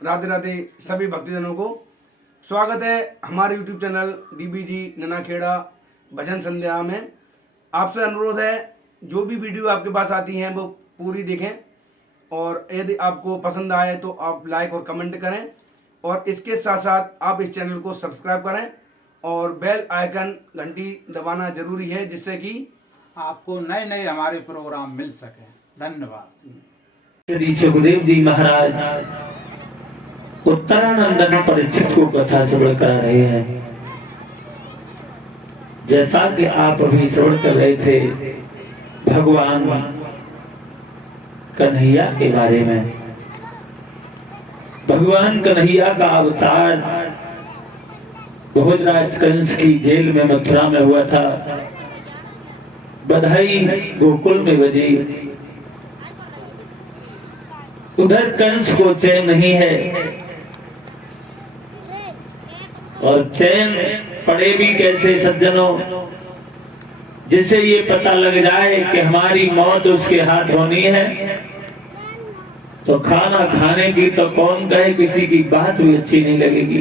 राधे राधे सभी भक्तजनों को स्वागत है हमारे YouTube चैनल DBG ननाखेड़ा भजन संध्या में। आपसे अनुरोध है जो भी वीडियो आपके पास आती हैं वो पूरी देखें और यदि आपको पसंद आए तो आप लाइक और कमेंट करें और इसके साथ साथ आप इस चैनल को सब्सक्राइब करें और बेल आइकन घंटी दबाना जरूरी है जिससे कि आपको नए नए हमारे प्रोग्राम मिल सके। धन्यवाद। श्री सुखदेव जी महाराज उत्तरानंदन परीक्षित को कथा श्रवण करा रहे हैं। जैसा कि आप अभी श्रवण कर रहे थे भगवान कन्हैया के बारे में। भगवान कन्हैया का अवतार भोजराज कंस की जेल में मथुरा में हुआ था। बधाई गोकुल में बजी। उधर कंस को चैन नहीं है और चैन पड़े भी कैसे सज्जनों, जिसे ये पता लग जाए कि हमारी मौत उसके हाथ होनी है तो खाना खाने की तो कौन कहे, किसी की बात भी अच्छी नहीं लगेगी।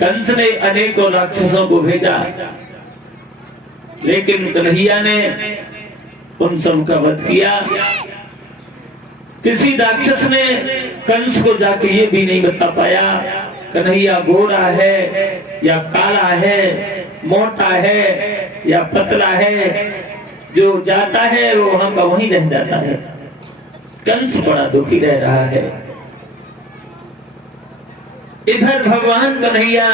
कंस ने अनेकों राक्षसों को भेजा लेकिन कन्हैया ने उन सब का वध किया। किसी राक्षस ने कंस को जाके ये भी नहीं बता पाया कन्हैया गोरा है या काला है, मोटा है या पतला है। जो जाता है वो वहां का वहीं रह जाता है। कंस बड़ा दुखी रह रहा है। इधर भगवान कन्हैया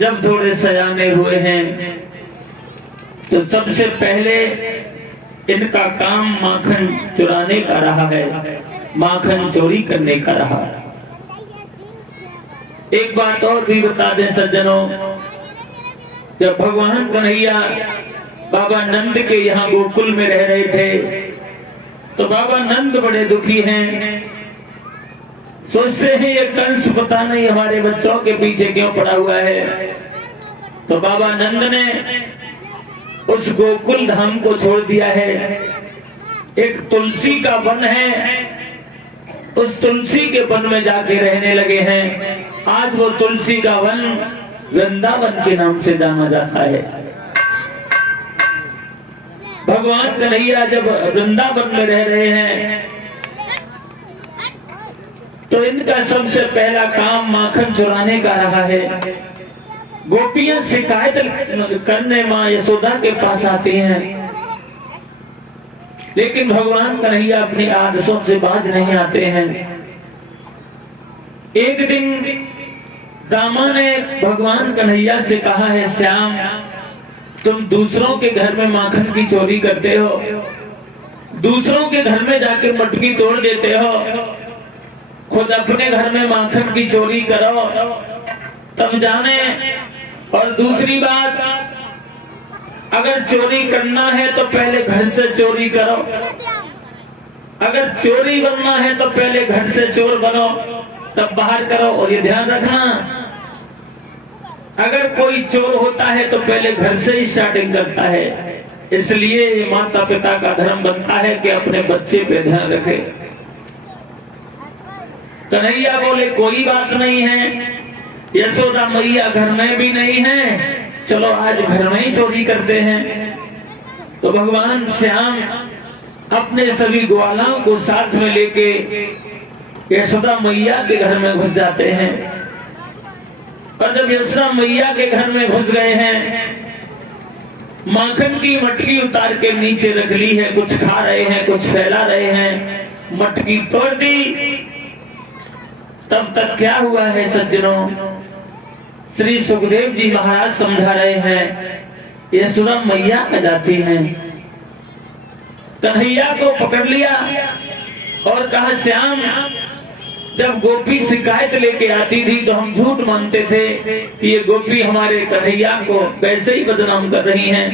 जब थोड़े सयाने हुए हैं तो सबसे पहले इनका काम माखन चुराने का रहा है, माखन चोरी करने का रहा। एक बात और भी बता दें सज्जनों, जब भगवान कन्हैया बाबा नंद के यहाँ गोकुल में रह रहे थे तो बाबा नंद बड़े दुखी हैं। सोचते हैं ये कंस पता नहीं हमारे बच्चों के पीछे क्यों पड़ा हुआ है। तो बाबा नंद ने उस गोकुल धाम को छोड़ दिया है। एक तुलसी का वन है, उस तुलसी के वन में जाके रहने लगे हैं। आज वो तुलसी का वन वृंदावन के नाम से जाना जाता है। भगवान कन्हैया जब वृंदावन में रह रहे हैं तो इनका सबसे पहला काम माखन चुराने का रहा है। गोपियां शिकायत करने मां यशोदा के पास आती हैं लेकिन भगवान कन्हैया अपनी आदतों से बाज नहीं आते हैं। एक दिन दामा ने भगवान कन्हैया से कहा है, श्याम तुम दूसरों के घर में माखन की चोरी करते हो, दूसरों के घर में जाकर मटकी तोड़ देते हो, खुद अपने घर में माखन की चोरी करो तब जाने। और दूसरी बात, अगर चोरी करना है तो पहले घर से चोरी करो, अगर चोरी बनना है तो पहले घर से चोर बनो तब बाहर करो। और ये ध्यान रखना, अगर कोई चोर होता है तो पहले घर से ही स्टार्टिंग करता है। इसलिए माता पिता का धर्म बनता है कि अपने बच्चे पे ध्यान रखे। कन्हैया बोले कोई बात नहीं है, यशोदा मैया घर में भी नहीं है, चलो आज घर में ही चोरी करते हैं। तो भगवान श्याम अपने सभी ग्वालों को साथ में लेके यशोदा मैया के घर में घुस जाते हैं। और जब यशोदा मैया के घर में घुस गए हैं, माखन की मटकी उतार के नीचे रख ली है, कुछ खा रहे हैं कुछ फैला रहे हैं। मटकी तोड़ दी। तब तक क्या हुआ है सज्जनों, श्री सुखदेव जी महाराज समझा रहे हैं, यशोदा मैया आ जाती हैं। कन्हैया को पकड़ लिया और कहा, श्याम जब गोपी शिकायत लेके आती थी तो हम झूठ मानते थे कि ये गोपी हमारे कन्हैया को वैसे ही बदनाम कर रही हैं,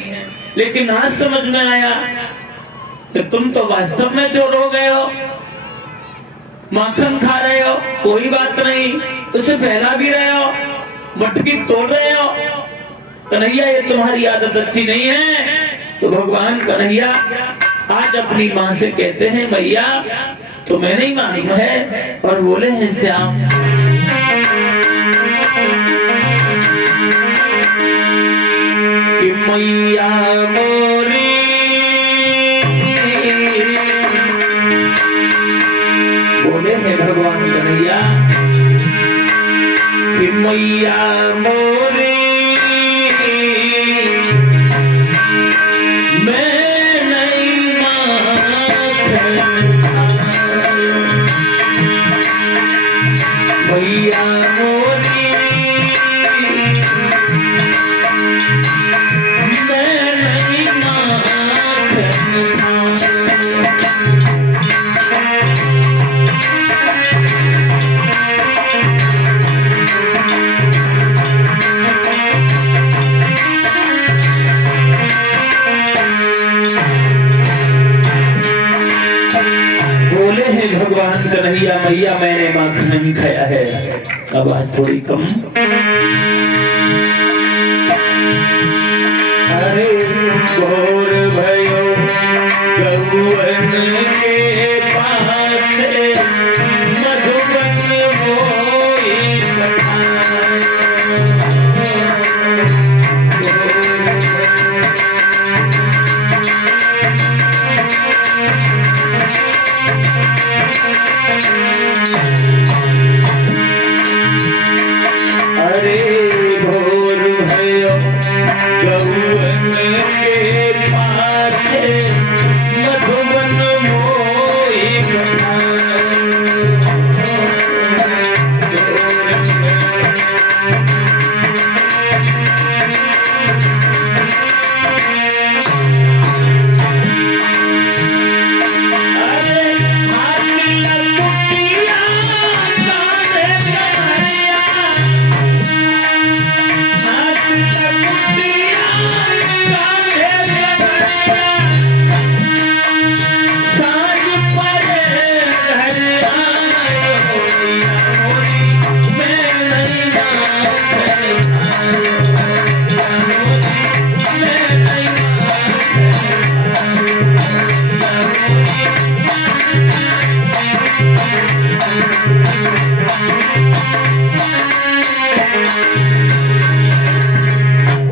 लेकिन आज समझ में आया कि तुम तो वास्तव में चोर हो गए हो, माखन खा रहे हो, कोई बात नहीं, उसे फैला भी रहे हो, मटकी तोड़ रहे हो। कन्हैया ये तुम्हारी आदत अच्छी नहीं है। तो भगवान कन्हैया आज अपनी माँ से कहते हैं, मैया तो मैंने ही मालूम है। और बोले हैं श्याम कि मैया मोरी बोले हैं भगवान कन्हैया कि मैया मोरी मैं नहीं मैया मोरी मैं नहीं बोले हैं भगवान कन्हैया मैया मैंने माखन नहीं खाया है। आवाज थोड़ी कम। अरे घोर भयो गौवन के पास मधुबन होई पठान। अरे भोर भयो गौवन के पाछे मधुबन मोई पठान। अरे हाथी ललमुटिया कांधे कन्हैया, हाथी ललमुटिया कांधे कन्हैया, साँझ पड़े घर आए होइया होई मैं नहीं मानते होइया होई मैं नहीं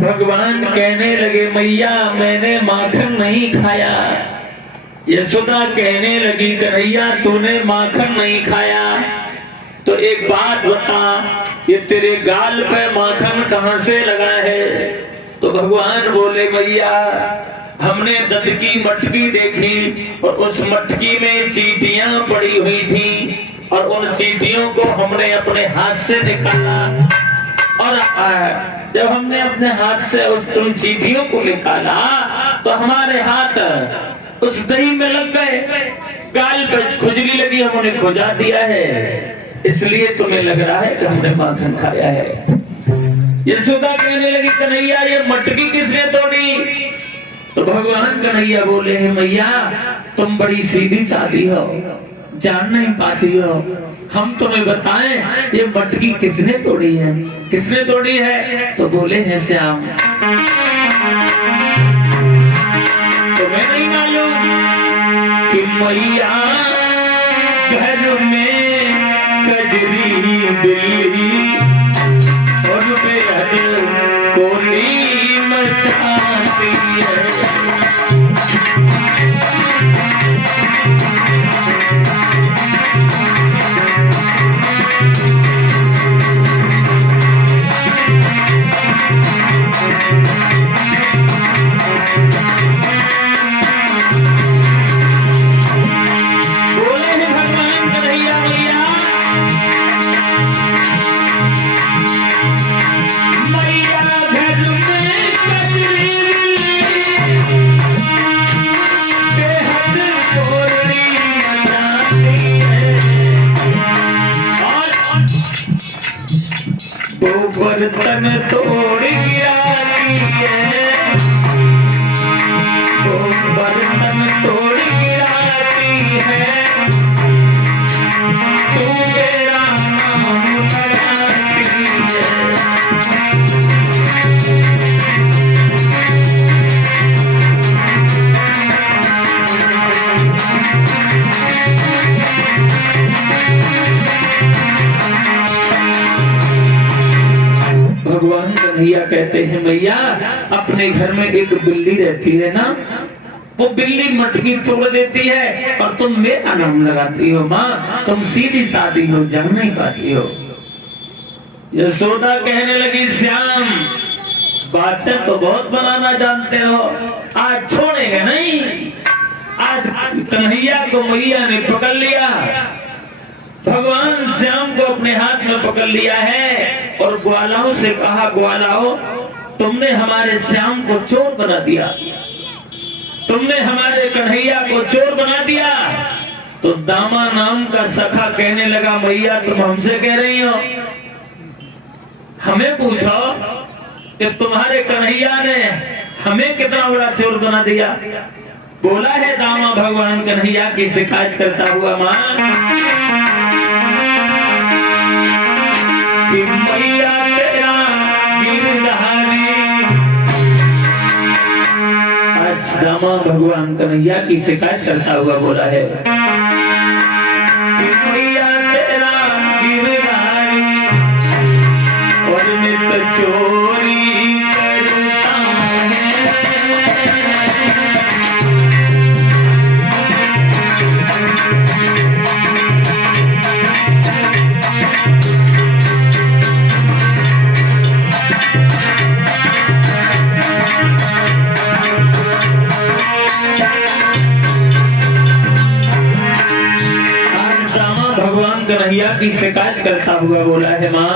भगवान कहने लगे मैया मैंने माखन नहीं खाया। यशोदा कहने लगी कन्हैया तूने माखन नहीं खाया। तो एक बात बता ये तेरे गाल पे माखन कहाँ से लगा है? तो भगवान बोले मैया हमने दंत की मटकी देखी और उस मटकी में चींटियां पड़ी हुई थी और उन चींटियों को हमने अपने हाथ से निकाला और जब हमने अपने हाथ से उन चींटियों को निकाला तो हमारे हाथ उस दही में लग गए, गाल पर खुजली लगी, हमने खुजा दिया है, इसलिए तुम्हें लग रहा है कि हमने माखन खाया है। यशोदा कहने लगी कन्हैया ये मटकी किसने तोड़ी? तो भगवान कन्हैया बोले हैं मैया तुम बड़ी सीधी सादी हो, जान नहीं पाती हो, हम तुम्हें बताएं ये मटकी किसने तोड़ी है? किसने तोड़ी है? तो बोले हैं श्याम तुम्हें नहीं मालूम कि मैया घर में कजरी बिल्ली और बेहद कोली मचाती है। वो बर्तन तोड़ गिराती है, वो बर्तन तोड़ गिराती है, तू मेरा नाम लगाती है। कन्हैया कहते हैं मैया अपने घर में एक बिल्ली रहती है ना, वो बिल्ली मटकी तोड़ देती है और तुम मेरा नाम लगाती हो। माँ तुम सीधी सादी हो, जान नहीं पाती हो। यशोदा कहने लगी श्याम बातें तो बहुत बनाना जानते हो, आज छोड़ेंगे नहीं। आज कन्हैया को मैया ने पकड़ लिया, भगवान श्याम को अपने हाथ में पकड़ लिया है और ग्वालाओं से कहा ग्वालाओ तुमने हमारे श्याम को चोर बना दिया, तुमने हमारे कन्हैया को चोर बना दिया। तो दामा नाम का सखा कहने लगा मैया तुम हमसे कह रही हो, हमें पूछो कि तुम्हारे कन्हैया ने हमें कितना बड़ा चोर बना दिया। बोला है दामा भगवान कन्हैया की शिकायत करता हुआ मां कि मैया तेरा गिरधारी। आज दामा भगवान कन्हैया की शिकायत करता हुआ बोला है कि मैया तेरा गिरधारी और नित चोरी करता है। भगवान कन्हैया की शिकायत करता हुआ बोला है मां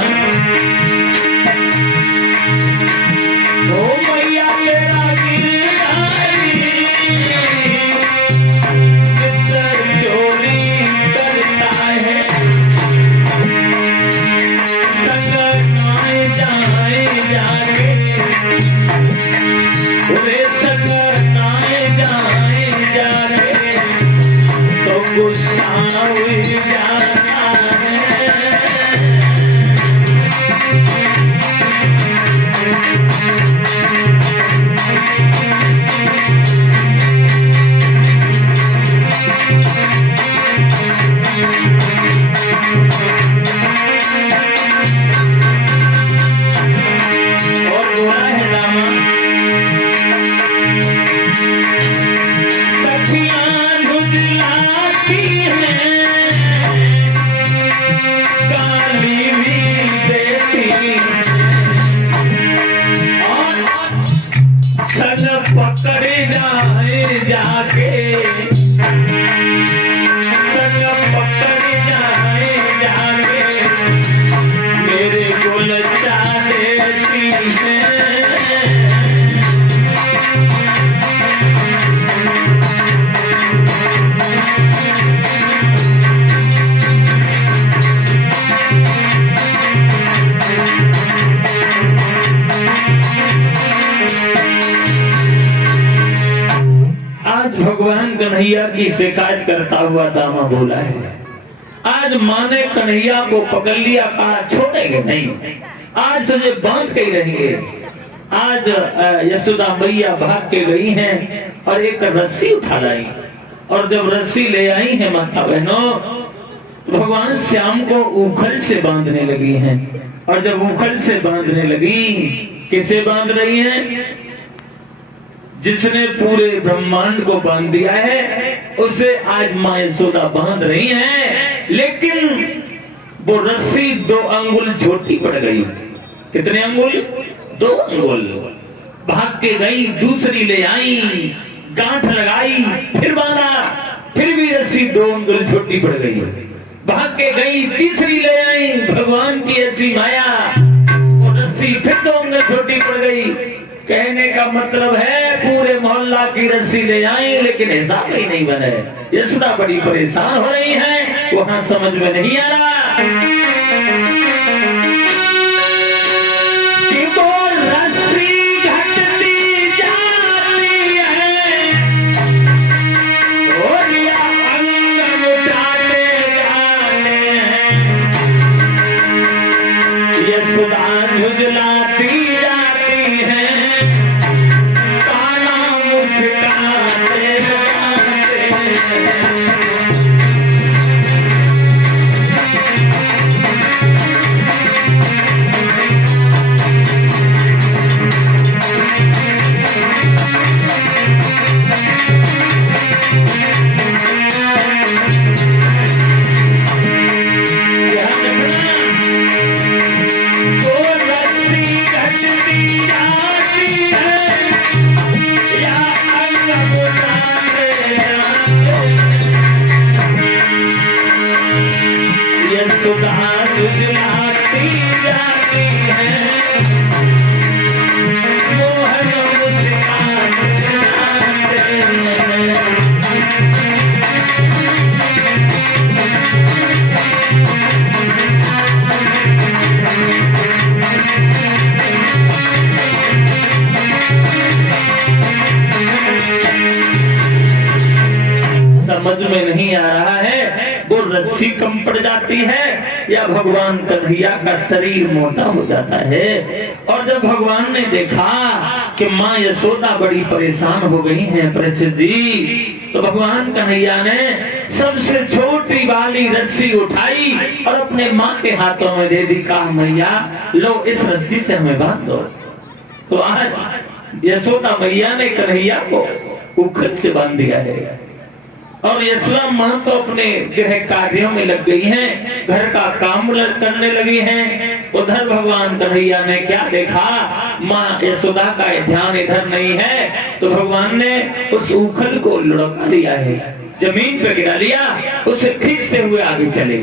ओ मैया तेरा गिरधारी नित चोरी करता है। संगनाए जाए जाके बोले संगनाए जाए जाके तो गुस्सा हुई पकड़े जाए जाके संग पकड़े जाए जाके मेरे को लज्जा देती है। भगवान कन्हैया की शिकायत करता हुआ दामा बोला है आज माँ ने कन्हैया को पकड़ लिया, कहा छोड़ेंगे नहीं, आज तुझे बांध के ही रहेंगे। आज यशोदा मैया भाग के गई हैं और एक रस्सी उठा लाई और जब रस्सी ले आई है माता बहनों तो भगवान श्याम को उखल से बांधने लगी हैं। और जब उखल से बांधने लगी, किसे बांध रही हैं? जिसने पूरे ब्रह्मांड को बांध दिया है उसे आज माँ यशोदा बांध रही हैं। लेकिन वो रस्सी 2 अंगुल छोटी पड़ गई। कितने अंगुल? 2 अंगुल। भाग के गई, दूसरी ले आई, गांठ लगाई, फिर बांधा, फिर भी रस्सी 2 अंगुल छोटी पड़ गई। भाग के गई, तीसरी ले आई, भगवान की ऐसी माया, वो रस्सी फिर 2 अंगुल छोटी पड़ गई। कहने का मतलब है पूरे मोहल्ला की रस्सी ले आई लेकिन हिसाब ही नहीं बने। यशोदा बड़ी परेशान हो रही है, वहां समझ में नहीं आ रहा कि वो रस्सी घटती जाती है और या अंग उठाते जाते हैं। यशोदा झुझलाती जाती है, यशोदा दुलाती जाती है, मोहन मुस्कान दिलाते हैं। समझ में नहीं आ रहा है वो रस्सी कम पड़ जाती है या भगवान कन्हैया का शरीर मोटा हो जाता है। और जब भगवान ने देखा कि माँ यशोदा बड़ी परेशान हो गई हैं परीक्षित जी, तो भगवान कन्हैया ने सबसे छोटी वाली रस्सी उठाई और अपने माँ के हाथों में दे दी। कहा मैया लो इस रस्सी से हमें बांध दो। तो आज यशोदा मैया ने कन्हैया को उखल से बांध दिया है और यशोदा माँ तो अपने गृह कार्यों में लग गई हैं, घर का काम करने लगी हैं। उधर भगवान कन्हैया ने क्या देखा, माँ यशोदा का ध्यान इधर नहीं है, तो भगवान ने उस उखल को लुढ़का दिया है, जमीन पे गिरा लिया, उसे खींचते हुए आगे चले।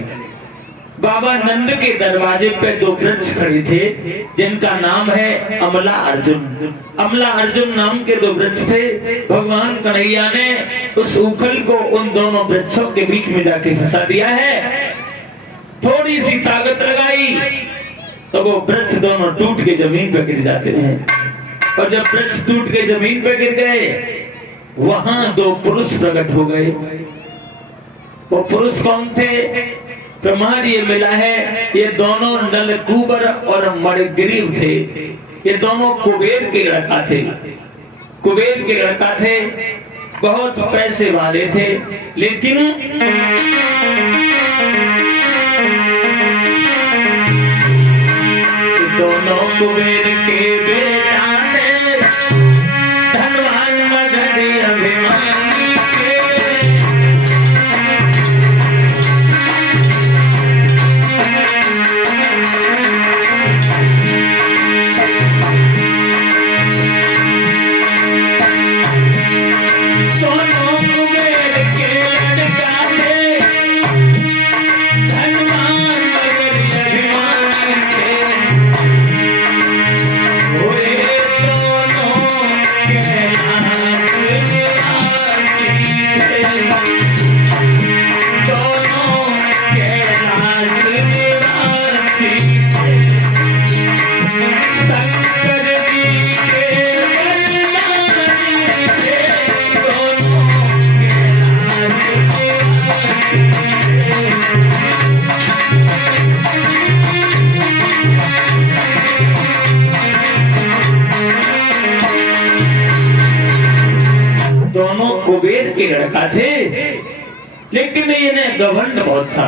बाबा नंद के दरवाजे पे दो वृक्ष खड़े थे जिनका नाम है अमला अर्जुन। अमला अर्जुन नाम के दो वृक्ष थे। भगवान कन्हैया ने उस उखल को उन दोनों वृक्षों के बीच में जाके फंसा दिया है। थोड़ी सी ताकत लगाई तो वो वृक्ष दोनों टूट के जमीन पे गिर जाते हैं। और जब वृक्ष टूट के जमीन पे गिर गए, वहां दो पुरुष प्रकट हो गए। वो पुरुष कौन थे? प्रमाण ये मिला है ये दोनों नलकूबर और मणिग्रीव थे। ये दोनों कुबेर के लड़का थे, कुबेर के लड़का थे, बहुत पैसे वाले थे। लेकिन दोनों कुबेर के बेटा थे, धनवान मगधी अभिमानी के। दोनों कुबेर के लड़का थे, लेकिन इन्हें घमंड बहुत था।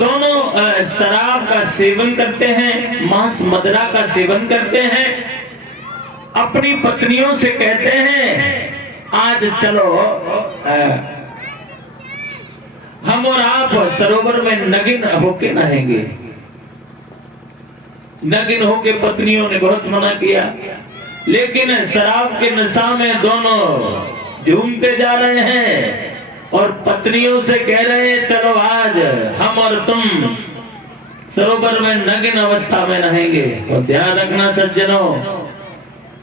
दोनों शराब का सेवन करते हैं, मांस मदिरा का सेवन करते हैं। अपनी पत्नियों से कहते हैं आज चलो हम और आप सरोवर में नगिन होके नहाएंगे। नगिन होके पत्नियों ने बहुत मना किया, लेकिन शराब के नशा में दोनों झूमते जा रहे हैं और पत्नियों से कह रहे हैं चलो आज हम और तुम सरोवर में नग्न अवस्था में नहाएंगे। और ध्यान रखना सज्जनों,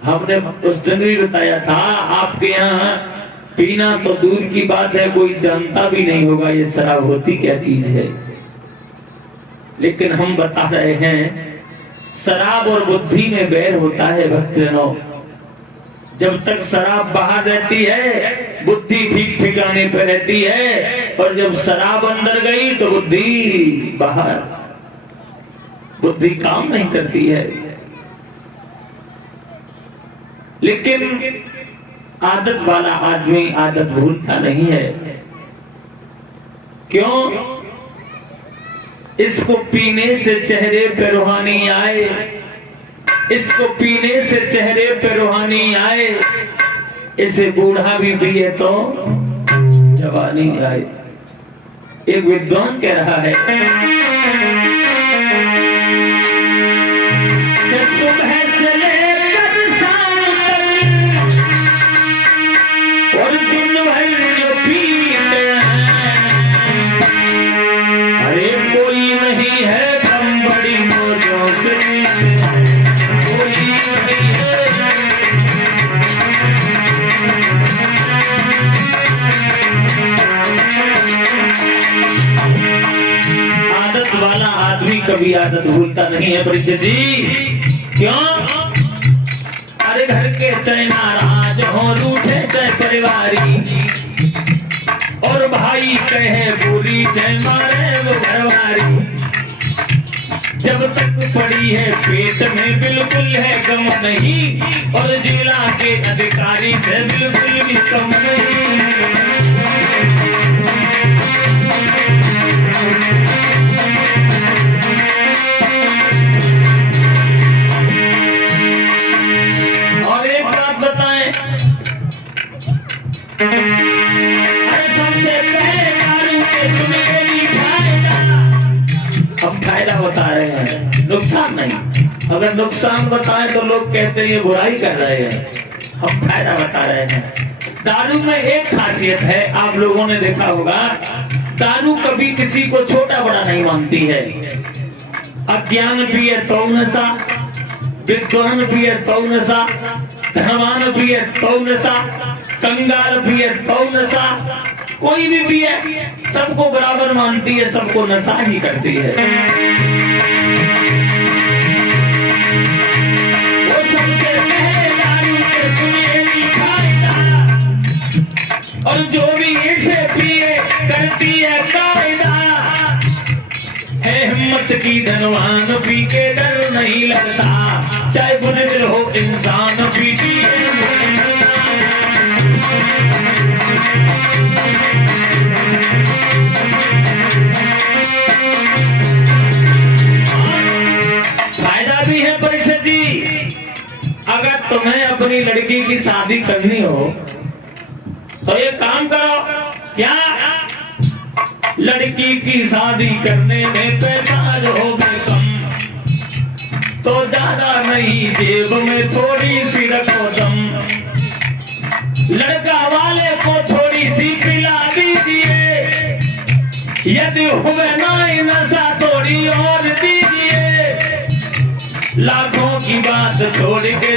हमने उस दिन भी बताया था आपके यहाँ पीना तो दूर की बात है, कोई जानता भी नहीं होगा ये शराब होती क्या चीज है। लेकिन हम बता रहे हैं शराब और बुद्धि में बैर होता है भक्तजनों। जब तक शराब बाहर रहती है बुद्धि ठीक ठिकाने पे रहती है, और जब शराब अंदर गई तो बुद्धि बाहर, बुद्धि काम नहीं करती है। लेकिन आदत वाला आदमी आदत भूलता नहीं है। क्यों? इसको पीने से चेहरे पे रूहानी आए, इसको पीने से चेहरे पे रूहानी आए, इसे बूढ़ा भी पिए तो जवानी आए। एक विद्वान कह रहा है सुबह से लेकर शाम तक और दिन भर जो पीते हैं, अरे कोई आदमी कभी आदत भूलता नहीं है परीक्षित जी। क्यों? अरे घर के चाहे नाराज हो, रूठे चाहे परिवारी, और भाई कहे बोली चाहे मारे वो घरवारी, जब तक पड़ी है पेट में बिल्कुल है गम नहीं, और जिला के अधिकारी से बिल्कुल भी कम नहीं। और एक बात बताएं, अरे सबसे पहले दारू के सुनेली फायदा, हम फायदा बता रहे हैं, नुकसान नहीं। अगर नुकसान बताएं तो लोग कहते हैं ये बुराई कर रहे हैं, हम फायदा बता रहे हैं। दारू में एक खासियत है, आप लोगों ने देखा होगा, दारू कभी किसी को छोटा बड़ा नहीं मानती है। अज्ञान पिए तो नशा, विद्वान पिए तो नशा, धनवान पिए तो नशा, कंगाल पिए तो नशा, कोई भी पिए सबको बराबर मानती है, सबको नशा ही करती है। वो सबसे पहले दारू के सुनेली फायदा, और जो भी इसे पिए करती है कायदा, है हिम्मत की धनवान पी के डर नहीं लगता, चाहे बुनिल हो इंसान पी के। फायदा भी है परीक्षित जी, अगर तुम्हें अपनी लड़की की शादी करनी हो तो ये काम करो, क्या? लड़की की शादी करने में पैसा जो हो कम, तो ज्यादा नहीं, जेब में थोड़ी सी रखो दम, लड़का वाले को थोड़ी सी पिला दीजिए, यदि हुए ना नशा थोड़ी और दीजिए, लाखों की बात छोड़ के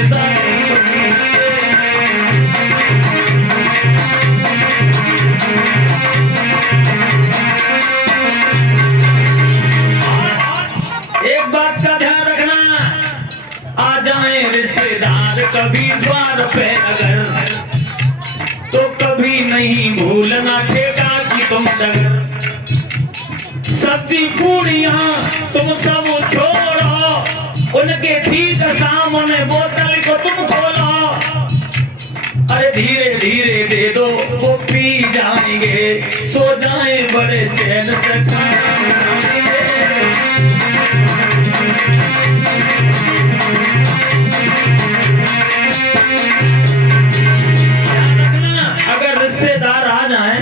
एक बात का ध्यान रखना, आ जाए रिश्तेदार कभी द्वार पे अगर, तो कभी नहीं भूलना ठेका कि तुम डगर, सब्जी पूड़ियां तुम सब छोड़ो, उनके ठीक सामने बोतल को तुम खोलो, अरे धीरे धीरे दे दो वो पी जाएंगे, सो जाए बड़े चैन से खाएंगे। अगर रिश्तेदार आ जाएं,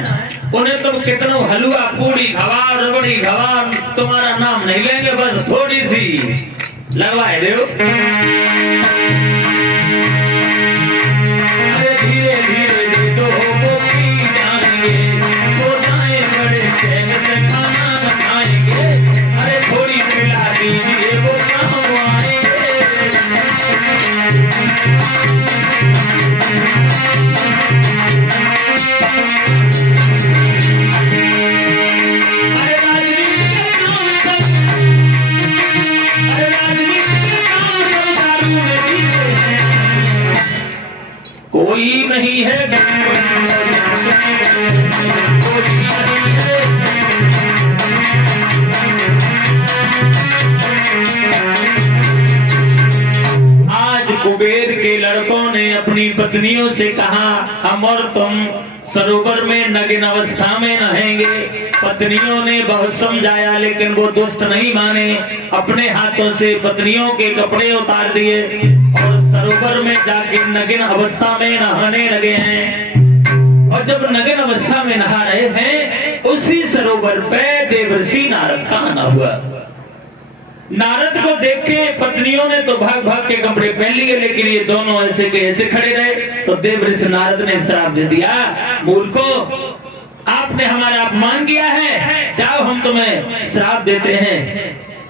उन्हें तुम कितनों हलवा पूड़ी खवा, रबड़ी खवा, तुम्हारा नाम नहीं लेंगे, बस थोड़ी सी लगवाए दो। अरे धीरे धीरे दे दो वो पी जाएंगे, सो जाए बड़े चैन से खाना खाएंगे, अरे थोड़ी पिला दीजिए वो काम आएंगे। कोई नहीं है आज कुबेर के लड़कों ने अपनी पत्नियों से कहा, हम और तुम सरोवर में नग्न अवस्था में नहाएंगे। पत्नियों ने बहुत समझाया लेकिन वो दुष्ट नहीं माने, अपने हाथों से पत्नियों के कपड़े उतार दिए और सरोवर में जाके नग्न अवस्था में नहाने लगे हैं। और जब नग्न अवस्था में नहा रहे हैं, उसी सरोवर पे देवर्षि नारद का आना हुआ। नारद को देख के पत्नियों ने तो भाग भाग के कपड़े पहन लिए, लेकिन ये दोनों ऐसे के ऐसे खड़े रहे। तो देवर्षि नारद ने श्राप दे दिया, मूर्खो, आपने हमारा अपमान किया है, जाओ हम तुम्हें श्राप देते हैं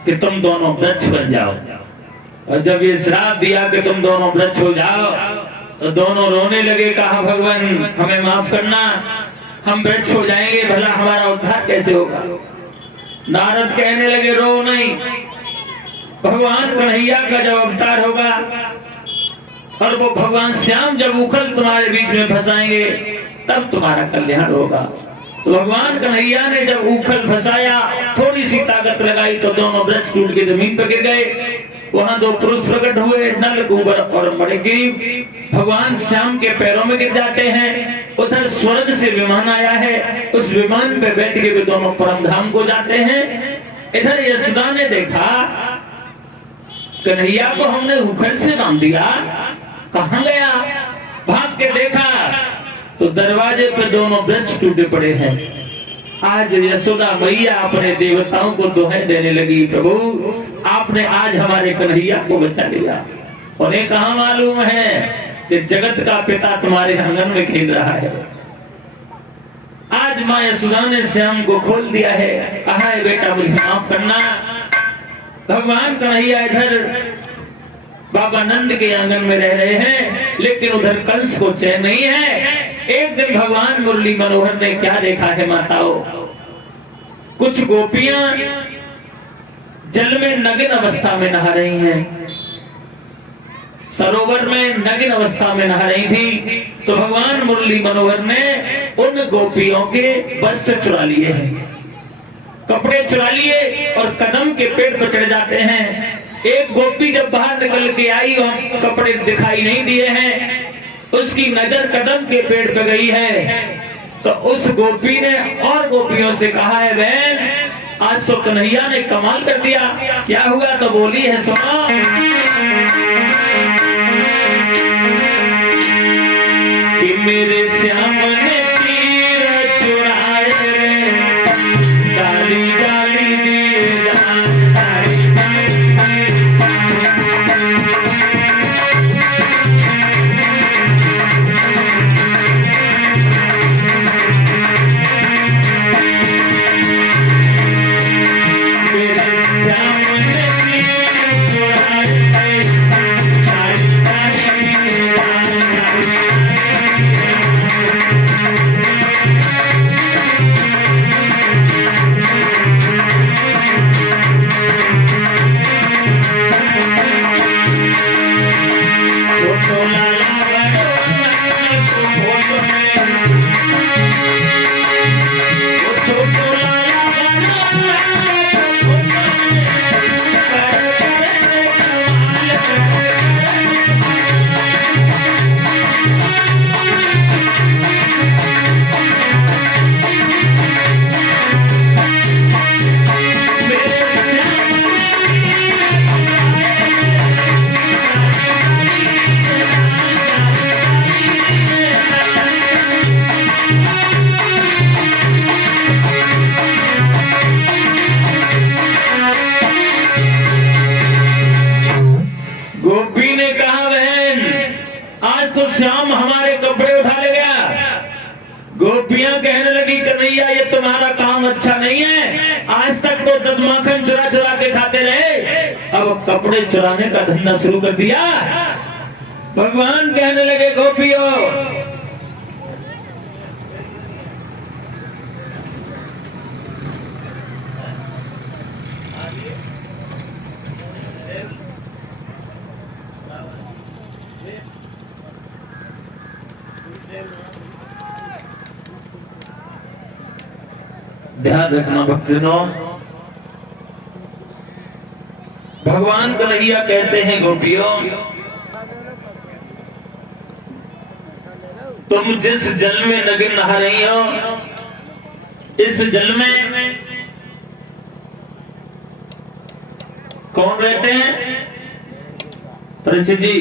कि तुम दोनों वृक्ष बन जाओ। और जब ये श्राप दिया कि तुम दोनों वृक्ष हो जाओ, तो दोनों रोने लगे, कहा भगवान हमें माफ करना, हम वृक्ष हो जाएंगे, भला हमारा उद्धार कैसे होगा। नारद कहने लगे रो नहीं, भगवान कन्हैया का जब अवतार होगा और वो भगवान श्याम जब उखल तुम्हारे बीच में फंसाएंगे तब तुम्हारा कल्याण होगा। तो भगवान कन्हैया ने जब उखल फंसाया, थोड़ी सी ताकत लगाई तो दोनों वृक्ष टूट के जमीन पर गिर गए। वहां दो पुरुष प्रकट हुए, नल कुंवर और मणिग्रीव, भगवान श्याम के पैरों में गिर जाते हैं। उधर स्वर्ग से विमान आया है, उस विमान पे बैठ के वे दोनों परम धाम को जाते हैं। इधर यशोदा ने देखा कन्हैया को हमने उखल से बांध दिया, कहां गया? भाग के देखा तो दरवाजे पे दोनों वृक्ष टूटे पड़े हैं। आज यशोदा मैया अपने देवताओं को दोहाई देने लगी, प्रभु आपने आज हमारे कन्हैया को बचा लिया। उन्हें कहाँ मालूम है कि जगत का पिता तुम्हारे आंगन में खेल रहा है। आज माँ यशोदा ने श्याम को खोल दिया है, कहा है बेटा मुझे माफ करना। भगवान कन्हैया इधर बाबा नंद के आंगन में रह रहे हैं, लेकिन उधर कंस को चैन नहीं है। एक दिन भगवान मुरली मनोहर ने क्या देखा है माताओं, कुछ गोपियां जल में नग्न अवस्था में नहा रही हैं, सरोवर में नग्न अवस्था में नहा रही थी। तो भगवान मुरली मनोहर ने उन गोपियों के वस्त्र चुरा लिए हैं, कपड़े चुरा लिए और कदम के पेड़ पर चढ़ जाते हैं। एक गोपी जब बाहर निकल के आई और कपड़े दिखाई नहीं दिए हैं, उसकी नजर कदम के पेड़ पे गई है। तो उस गोपी ने और गोपियों से कहा है बहन आज तो कन्हैया ने कमाल कर दिया। क्या हुआ? तो बोली है सुनो, कि मेरे श्याम ने चीर चुराए, डाली डाली दिए जान, डाली श्याम हमारे कपड़े उठा ले गया। गोपियां कहने लगी कन्हैया ये तुम्हारा काम अच्छा नहीं है, आज तक तो दूध माखन चुरा चुरा के खाते रहे, अब कपड़े चुराने का धंधा शुरू कर दिया। भगवान कहने लगे गोपियों ध्यान रखना भक्तजनों, भगवान कन्हैया कहते हैं गोपियों तुम जिस जल में नग्न नहा रही हो, इस जल में कौन रहते हैं? परीक्षित जी